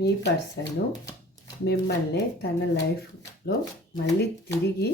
మీ person మిమ్మల్ని తన లైఫ్లో మళ్ళీ తిరిగి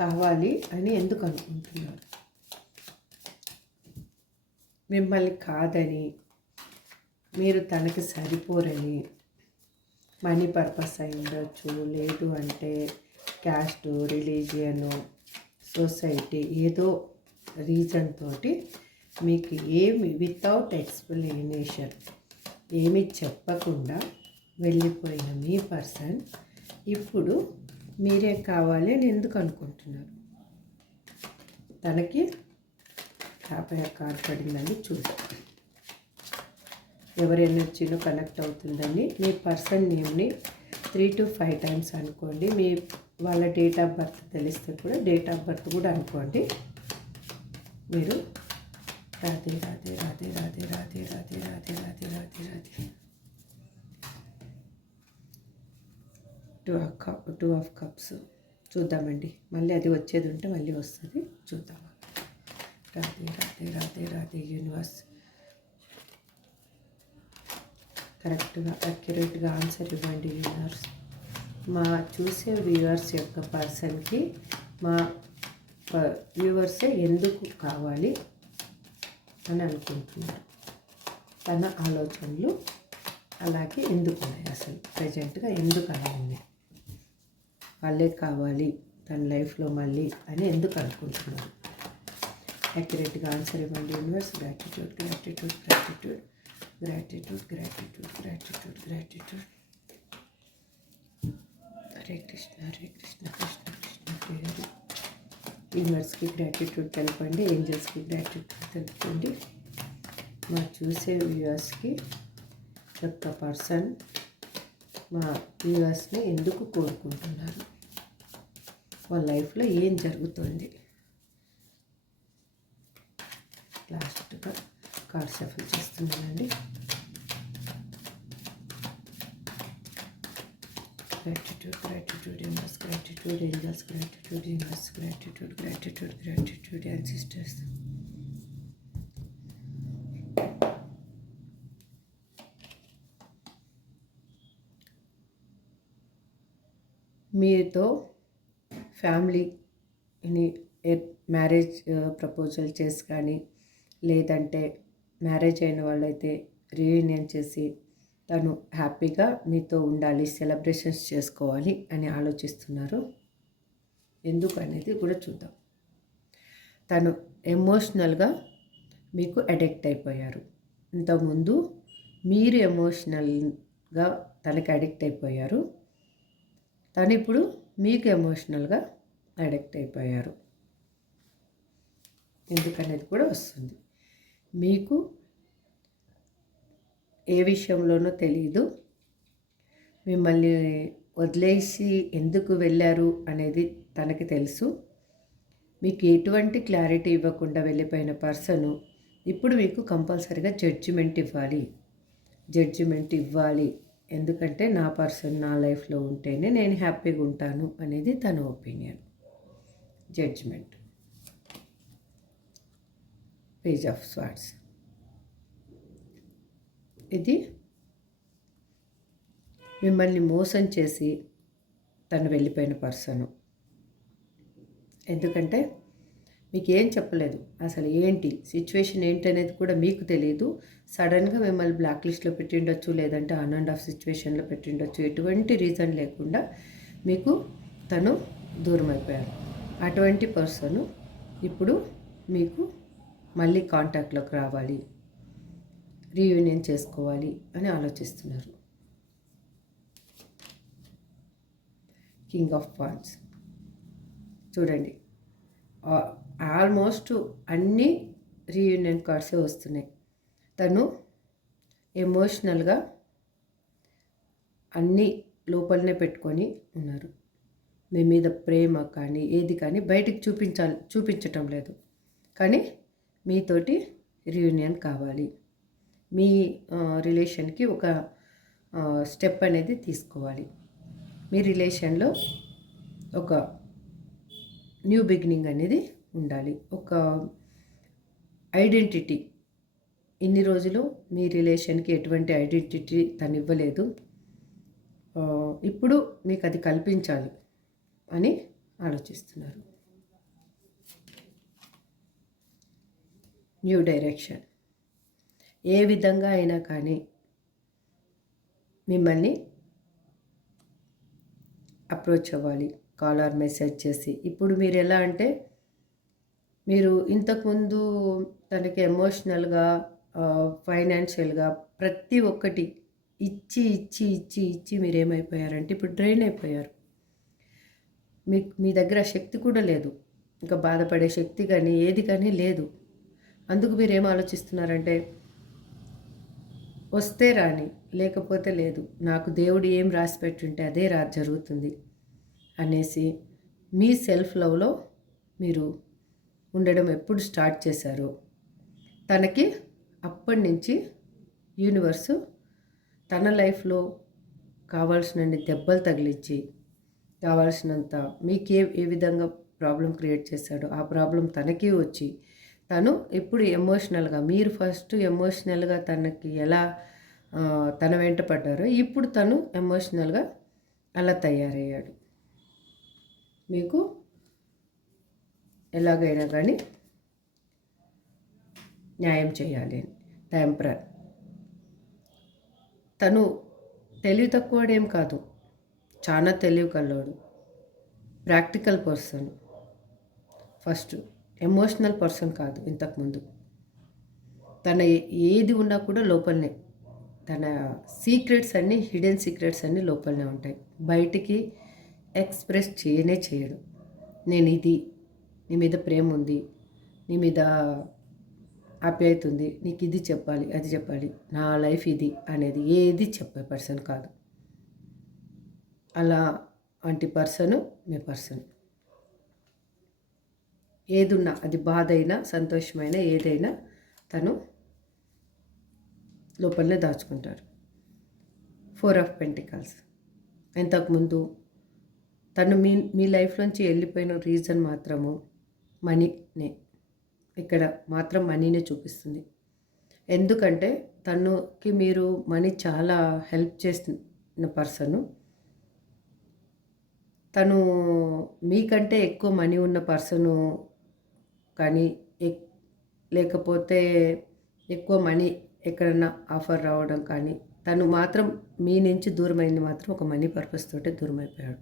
కావాలి అని ఎందుకు అనుకుంటున్నారు? మిమ్మల్ని కాదని, మీరు తనకి సరిపోరని, మనీ పర్పస్ అయి ఉండొచ్చు, లేదు అంటే క్యాస్ట్, రిలీజియను, సొసైటీ, ఏదో రీజన్ తోటి మీకు ఏమి వితౌట్ ఎక్స్ప్లెనేషన్ ఏమి చెప్పకుండా వెళ్ళిపోయిన మీ పర్సన్ ఇప్పుడు మీరే కావాలి అని ఎందుకు అనుకుంటున్నారు? తనకి 50 కార్డు పడిందని చూద్దాం. ఎవరి ఎనర్జీలో కనెక్ట్ అవుతుందని మీ పర్సన్ నేమ్ని 3 to 5 టైమ్స్ అనుకోండి. మీ వాళ్ళ డేట్ ఆఫ్ బర్త్ తెలిస్తే కూడా డేట్ ఆఫ్ బర్త్ కూడా అనుకోండి. మీరు Radhe Radhe Radhe Radhe Radhe Radhe Radhe Radhe Radhe Radhe. Two of cups చూద్దామండి. మళ్ళీ అది వచ్చేది ఉంటే మళ్ళీ వస్తుంది, చూద్దాం. రాధే రాధే రాధే రాధే. యూనివర్స్ కరెక్ట్గా అక్యురేట్గా ఆన్సర్ ఇవ్వండి యూనివర్స్. మా చూసే వ్యూవర్స్ యొక్క పర్సన్కి మా వ్యూవర్సే ఎందుకు కావాలి అని అనుకుంటున్నారు? తన ఆలోచనలు అలాగే ఎందుకు ఉన్నాయి? అసలు ప్రజెంట్గా ఎందుకు అలా ఉన్నాయి? వాళ్ళే కావాలి తన లైఫ్లో మళ్ళీ అని ఎందుకు అనుకుంటున్నారు? యాక్యురేట్గా ఆన్సర్ ఇవ్వండి universe. Gratitude gratitude gratitude gratitude gratitude gratitude gratitude. Hare Krishna Hare Krishna Krishna Krishna Hare Hare. యూనివర్స్కి గ్రాటిట్యూడ్ తెలపండి, ఏంజల్స్కి గ్రాటిట్యూడ్ తెలపండి. మా చూసే వ్యూవర్స్కి యొక్క పర్సన్ మా వ్యూవర్స్ని ఎందుకు కోరుకుంటున్నారు? వాళ్ళ లైఫ్లో ఏం జరుగుతుంది? లాస్ట్గా కార్డ్ షఫల్ చేస్తున్నానండి. Gratitude gratitude universe, gratitude angels, gratitude universe, gratitude gratitude gratitude ancestors. మీతో ఫ్యామిలీని మ్యారేజ్ ప్రపోజల్ చేసి కానీ, లేదంటే మ్యారేజ్ అయిన వాళ్ళైతే రీయూనియన్ చేసి తను హ్యాపీగా మీతో ఉండాలి, సెలబ్రేషన్స్ చేసుకోవాలి అని ఆలోచిస్తున్నారు. ఎందుకు అనేది కూడా చూద్దాం. తను ఎమోషనల్గా మీకు అడిక్ట్ అయిపోయారు. ఇంతకుముందు మీరు ఎమోషనల్గా తనకి అడిక్ట్ అయిపోయారు. తను ఇప్పుడు మీకు ఎమోషనల్గా అడిక్ట్ అయిపోయారు. ఎందుకనేది కూడా వస్తుంది. మీకు ఏ విషయంలోనో తెలియదు. మిమ్మల్ని వదిలేసి ఎందుకు వెళ్ళారు అనేది తనకి తెలుసు. మీకు ఎటువంటి క్లారిటీ ఇవ్వకుండా వెళ్ళిపోయిన పర్సను ఇప్పుడు మీకు కంపల్సరీగా జడ్జిమెంట్ ఇవ్వాలి. ఎందుకంటే నా పర్సన్ నా లైఫ్లో ఉంటేనే నేను హ్యాపీగా ఉంటాను అనేది తన opinion. Judgement. Page of swords. ఇది మిమ్మల్ని మోసం చేసి తను వెళ్ళిపోయిన పర్సను. ఎందుకంటే మీకు ఏం చెప్పలేదు, అసలు ఏంటి సిచ్యువేషన్ ఏంటి అనేది కూడా మీకు తెలియదు. సడన్గా మిమ్మల్ని బ్లాక్ లిస్ట్లో పెట్టిండొచ్చు, లేదంటే ఆన్ అండ్ ఆఫ్ సిచ్యువేషన్లో పెట్టిండొచ్చు. ఎటువంటి రీజన్ లేకుండా మీకు తను దూరం అయిపోయారు. అటువంటి పర్సను ఇప్పుడు మీకు మళ్ళీ కాంటాక్ట్లోకి రావాలి, రీయూనియన్ చేసుకోవాలి అని ఆలోచిస్తున్నారు. కింగ్ ఆఫ్ వాండ్స్ చూడండి. ఆల్మోస్ట్ అన్ని రీయూనియన్ కార్డ్సే వస్తున్నాయి. తను ఎమోషనల్గా అన్నీ లోపలనే పెట్టుకొని ఉన్నారు. మీ మీద ప్రేమ కానీ ఏది కానీ బయటికి చూపించటం లేదు. కానీ మీతోటి రీయూనియన్ కావాలి, మీ రిలేషన్కి ఒక స్టెప్ అనేది తీసుకోవాలి. మీ రిలేషన్లో ఒక న్యూ బిగినింగ్ అనేది ఉండాలి, ఒక ఐడెంటిటీ. ఇన్ని రోజులు మీ రిలేషన్కి ఎటువంటి ఐడెంటిటీ తను ఇవ్వలేదు. ఇప్పుడు మీకు అది కల్పించాలి అని ఆలోచిస్తున్నారు. New direction. ఏ విధంగా అయినా కానీ మిమ్మల్ని అప్రోచ్ అవ్వాలి, కాల్ ఆర్ మెసేజ్ చేసి. ఇప్పుడు మీరు ఎలా అంటే, మీరు ఇంతకుముందు తనకి ఎమోషనల్గా, ఫైనాన్షియల్గా ప్రతి ఒక్కటి ఇచ్చి ఇచ్చి ఇచ్చి ఇచ్చి మీరేమైపోయారంటే ఇప్పుడు డ్రైన్ అయిపోయారు. మీ దగ్గర శక్తి కూడా లేదు, ఇంకా బాధపడే శక్తి కానీ ఏది కానీ లేదు. అందుకు మీరు ఏం ఆలోచిస్తున్నారంటే, వస్తే రాని, లేకపోతే లేదు, నాకు దేవుడు ఏం రాసి పెట్టుంటే అదే జరుగుతుంది అనేసి మీ సెల్ఫ్ లవ్లో మీరు ఉండడం ఎప్పుడు స్టార్ట్ చేశారో తనకి అప్పటి నుంచి యూనివర్సు తన లైఫ్లో కావాల్సినన్ని దెబ్బలు తగిలించి, కావాల్సినంత మీకు ఏ విధంగా ప్రాబ్లం క్రియేట్ చేశాడో ఆ ప్రాబ్లం తనకి వచ్చి, తను ఇప్పుడు ఎమోషనల్గా, మీరు ఫస్ట్ ఎమోషనల్గా తనకి ఎలా తన వెంట పడ్డారో ఇప్పుడు తను ఎమోషనల్గా అలా తయారయ్యాడు. మీకు ఎలాగైనా కానీ న్యాయం చేయాలి అని. టెంపరర్. తను తెలివి తక్కువడేం కాదు, చాలా తెలివి కల్లోడు, practical person. First emotional person కాదు. ఇంతకుముందు తన ఏది ఉన్నా కూడా లోపలనే, తన సీక్రెట్స్ అన్నీ, హిడెన్ సీక్రెట్స్ అన్నీ లోపలనే ఉంటాయి. బయటికి ఎక్స్ప్రెస్ చేయడు. నేను ఇది, నీ మీద ప్రేమ ఉంది, నీ మీద ఆప్యాయత ఉంది, నీకు ఇది చెప్పాలి, అది చెప్పాలి, నా లైఫ్ ఇది అనేది ఏది చెప్పే పర్సన్ కాదు. అలా వంటి పర్సను మీ పర్సన్. ఏదున్నా, అది బాధ అయినా సంతోషమైన ఏదైనా తను లోపలనే దాచుకుంటారు. 4 ఆఫ్ పెంటికల్స్. ఇంతకుముందు తను మీ లైఫ్లోంచి వెళ్ళిపోయిన రీజన్ మాత్రము మనీనే. ఇక్కడ మాత్రం మనీనే చూపిస్తుంది. ఎందుకంటే తనకి మీరు మనీ చాలా హెల్ప్ చేసిన పర్సను. తను మీకంటే ఎక్కువ మనీ ఉన్న పర్సను కానీ, లేకపోతే ఎక్కువ మనీ ఎక్కడన్నా ఆఫర్ రావడం కానీ, తను మాత్రం మీ నుంచి దూరమైంది మాత్రం ఒక మనీ పర్పస్ తోటే దూరం అయిపోయాడు.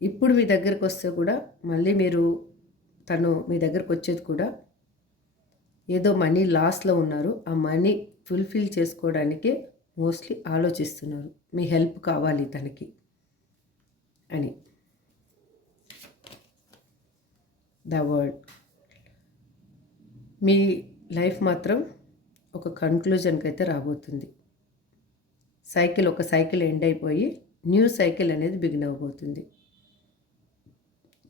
ఇప్పుడు మీ దగ్గరకు వస్తే కూడా మళ్ళీ తను మీ దగ్గరకు వచ్చేది కూడా ఏదో మనీ లాస్లో ఉన్నారు, ఆ మనీ ఫుల్ఫిల్ చేసుకోవడానికే మోస్ట్లీ ఆలోచిస్తున్నారు, మీ హెల్ప్ కావాలి తనకి అని. The word. మీ లైఫ్ మాత్రం ఒక కన్క్లూజన్కి అయితే రాబోతుంది. ఒక సైకిల్ ఎండ్ అయిపోయి న్యూ సైకిల్ అనేది బిగిన్ అవ్వబోతుంది.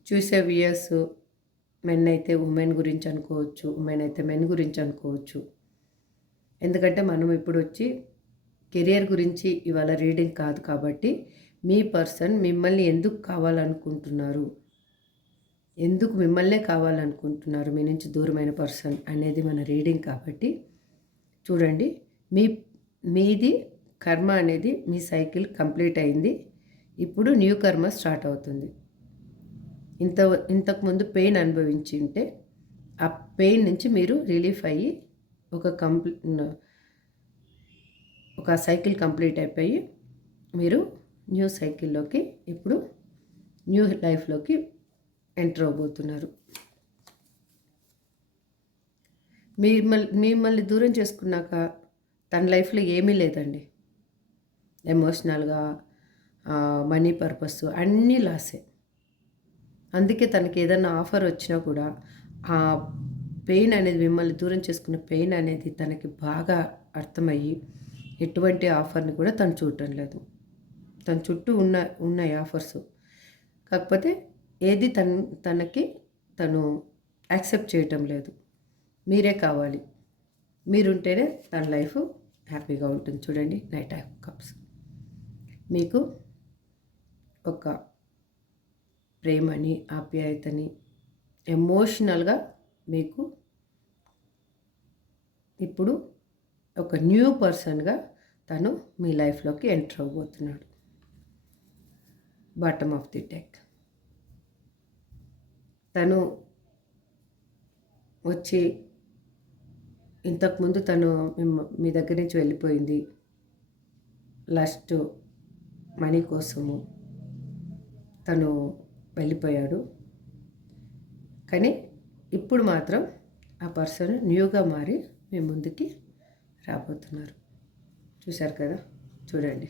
చూసే వ్యూయర్స్ మెన్ అయితే ఉమెన్ గురించి అనుకోవచ్చు, ఉమెన్ అయితే మెన్ గురించి అనుకోవచ్చు. ఎందుకంటే మనం ఇప్పుడు వచ్చి కెరియర్ గురించి ఇవాళ రీడింగ్ కాదు కాబట్టి, మీ పర్సన్ మిమ్మల్ని ఎందుకు కావాలనుకుంటున్నారు, ఎందుకు మిమ్మల్నే కావాలనుకుంటున్నారు, మీ నుంచి దూరమైన పర్సన్ అనేది మన రీడింగ్ కాబట్టి చూడండి. మీది కర్మ అనేది, మీ సైకిల్ కంప్లీట్ అయింది. ఇప్పుడు న్యూ కర్మ స్టార్ట్ అవుతుంది. ఇంతకుముందు పెయిన్ అనుభవించి ఉంటే ఆ పెయిన్ నుంచి మీరు రిలీఫ్ అయ్యి ఒక సైకిల్ కంప్లీట్ అయిపోయి మీరు న్యూ సైకిల్లోకి, ఇప్పుడు న్యూ లైఫ్లోకి ఎంటర్ అవబోతున్నారు. మిమ్మల్ని దూరం చేసుకున్నాక తన లైఫ్లో ఏమీ లేదండి. ఎమోషనల్గా, మనీ పర్పస్ అన్నీ లాసే. అందుకే తనకి ఏదైనా ఆఫర్ వచ్చినా కూడా ఆ పెయిన్ అనేది, మిమ్మల్ని దూరం చేసుకున్న పెయిన్ అనేది తనకి బాగా అర్థమయ్యి ఎటువంటి ఆఫర్ని కూడా తను చూడటం లేదు. తన చుట్టూ ఉన్నాయి ఆఫర్స్, కాకపోతే ఏది తను యాక్సెప్ట్ చేయటం లేదు. మీరే కావాలి, మీరుంటేనే తన లైఫ్ హ్యాపీగా ఉంటుంది. చూడండి, నైట్ ఆఫ్ కప్స్. మీకు ఒక ప్రేమని, ఆప్యాయతని, ఎమోషనల్గా మీకు ఇప్పుడు ఒక న్యూ పర్సన్గా తను మీ లైఫ్లోకి ఎంటర్ అవ్వబోతున్నాడు. Bottom of the deck. తను వచ్చి ఇంతకుముందు తను మీ దగ్గర నుంచి వెళ్ళిపోయింది. లస్ట్ మనీ కోసము తను వెళ్ళిపోయాడు. కానీ ఇప్పుడు మాత్రం ఆ పర్సన్ న్యూగా మారి మీ ముందుకి రాబోతున్నారు. చూశారు కదా, చూడండి.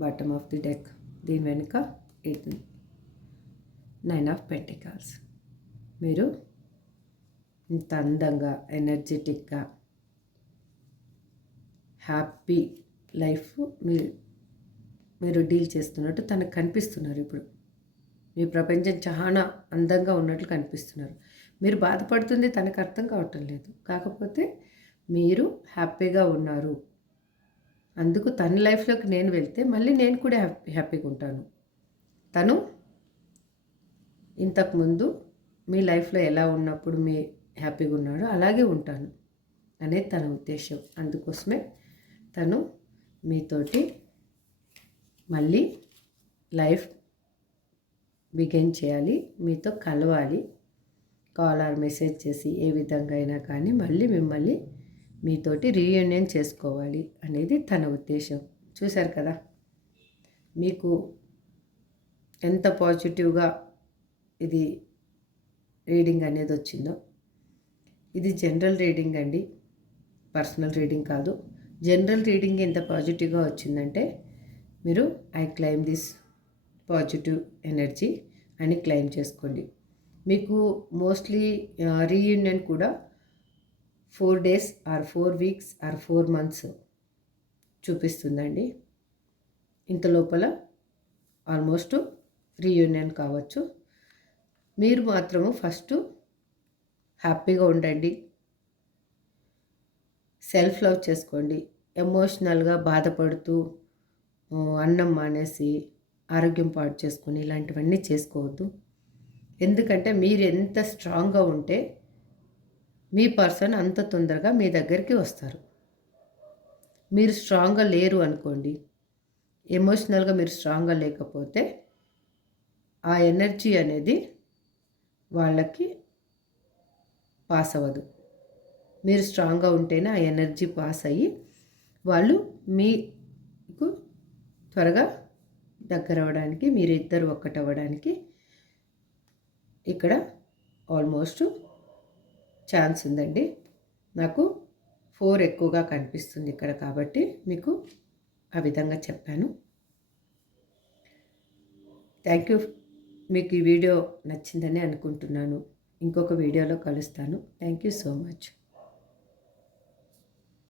Bottom of the deck. దీని వెనుక 9 ఆఫ్ పెంటికల్స్. మీరు ఇంత అందంగా, ఎనర్జెటిక్గా, హ్యాపీ లైఫ్ మీరు డీల్ చేస్తున్నట్టు తనకు కనిపిస్తున్నారు. ఇప్పుడు మీ ప్రపంచం చాలా అందంగా ఉన్నట్లు కనిపిస్తున్నారు. మీరు బాధపడుతుంది తనకు అర్థం కావటం లేదు. కాకపోతే మీరు హ్యాపీగా ఉన్నారు. అందుకు తన లైఫ్లోకి నేను వెళ్తే మళ్ళీ నేను కూడా హ్యాపీగా ఉంటాను. తను ఇంతకుముందు మీ లైఫ్లో ఎలా ఉన్నప్పుడు మీ హ్యాపీగా ఉన్నాడో అలాగే ఉంటాను అనేది తన ఉద్దేశం. అందుకోసమే తను మీతోటి మళ్ళీ లైఫ్ బిగిన్ చేయాలి, మీతో కలవాలి, కాల్ ఆర్ మెసేజ్ చేసి ఏ విధంగా అయినా కానీ మళ్ళీ మిమ్మల్ని మీతోటి రీయూనియన్ చేసుకోవాలి అనేది తన ఉద్దేశం. చూశారు కదా, మీకు ఎంత పాజిటివ్గా ఇది రీడింగ్ అనేది వచ్చిందో. ఇది జనరల్ రీడింగ్ అండి, పర్సనల్ రీడింగ్ కాదు. జనరల్ రీడింగ్ ఎంత పాజిటివ్గా వచ్చిందంటే మీరు I claim this positive energy అని క్లైమ్ చేసుకోండి. మీకు మోస్ట్లీ రీయూనియన్ కూడా 4 days or 4 weeks or 4 months చూపిస్తుందండి. ఇంత లోపల ఆల్మోస్ట్ రీయూనియన్ కావచ్చు. మీరు మాత్రము ఫస్ట్ హ్యాపీగా ఉండండి, సెల్ఫ్ లవ్ చేసుకోండి. ఎమోషనల్గా బాధపడుతూ అన్నం మానేసి ఆరోగ్యం పాడు చేసుకొని ఇలాంటివన్నీ చేసుకోవద్దు. ఎందుకంటే మీరు ఎంత స్ట్రాంగ్గా ఉంటే మీ పర్సన్ అంత తొందరగా మీ దగ్గరికి వస్తారు. మీరు స్ట్రాంగ్గా లేరు అనుకోండి, ఎమోషనల్గా మీరు స్ట్రాంగ్గా లేకపోతే ఆ ఎనర్జీ అనేది వాళ్ళకి పాస్ అవ్వదు. మీరు స్ట్రాంగ్గా ఉంటేనే ఆ ఎనర్జీ పాస్ అయ్యి వాళ్ళు మీకు త్వరగా దగ్గర అవ్వడానికి, మీరిద్దరు ఒక్కటవ్వడానికి ఇక్కడ ఆల్మోస్ట్ ఛాన్స్ ఉందండి. నాకు 4 ఎక్కువగా కనిపిస్తుంది ఇక్కడ, కాబట్టి మీకు ఆ విధంగా చెప్పాను. Thank you. మీకు ఈ వీడియో నచ్చిందని అనుకుంటున్నాను. ఇంకొక వీడియోలో కలుస్తాను. Thank you so much.